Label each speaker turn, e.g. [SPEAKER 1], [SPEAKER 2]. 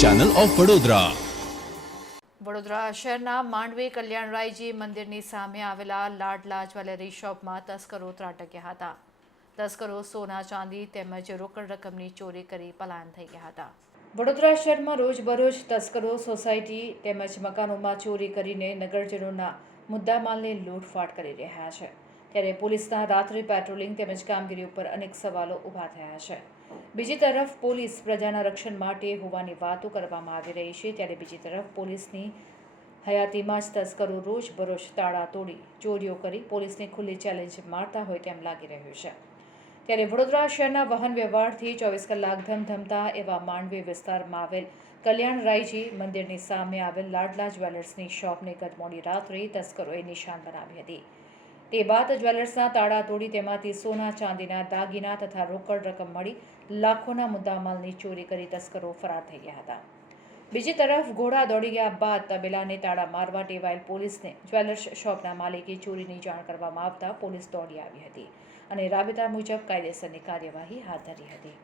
[SPEAKER 1] Channel of Vadodara
[SPEAKER 2] Vadodara શહેરના માંડવી કલ્યાણરાયજી મંદિરની સામે આવેલા લાડલા જ્વેલરી શોપમાં તસ્કરો ત્રાટક્યા હતા. તસ્કરો સોના, ચાંદી તેમજ રોકડ રકમની ચોરી કરી પલાયન થઈ ગયા હતા. વડોદરા શહેરમાં રોજબરોજ તસ્કરો સોસાયટી તેમજ મકાનોમાં ચોરી કરીને નગરજનોના મુદ્દામાલની લૂંટફાટ કરી રહ્યા છે. ત્યારે પોલીસના રાત્રિ પેટ્રોલિંગ તેમજ કામગીરી ઉપર અનેક સવાલો ઊભા થયા છે. બીજી તરફ પોલીસ પ્રજાના રક્ષણ માટે હોવાની વાતો કરવામાં આવી રહી છે. ત્યારે બીજી તરફ પોલીસની હયાતીમાં જ તસ્કરો રોજ બરોજ તાળા તોડી ચોરીઓ કરી પોલીસને ખુલ્લી ચેલેન્જ મારતા હોય તેમ લાગી રહ્યું છે. ત્યારે વડોદરા શહેરના વાહન વ્યવહારથી ચોવીસ કલાક ધમધમતા એવા માંડવી વિસ્તારમાં આવેલ કલ્યાણ રાયજી મંદિરની સામે આવેલ લાડલા જ્વેલર્સની શોપને ગત મોડી રાત્રે તસ્કરોએ નિશાન બનાવી હતી. તે બાદ જ્વેલર્સના તાળા તોડી તેમાંથી સોના, ચાંદીના, દાગીના તથા રોકડ રકમ મળી લાખોના મુદ્દામાલની ચોરી કરી તસ્કરો ફરાર થઈ ગયા હતા. બીજી તરફ, ઘોડા દોડી ગયા બાદ તબેલાને તાળા મારવા ટેવાયેલ પોલીસને જ્વેલર્સ શોપના માલિકે ચોરીની જાણ કરવામાં આવતા પોલીસ દોડી આવી હતી અને રાબેતા મુજબ કાયદેસરની કાર્યવાહી હાથ ધરી હતી.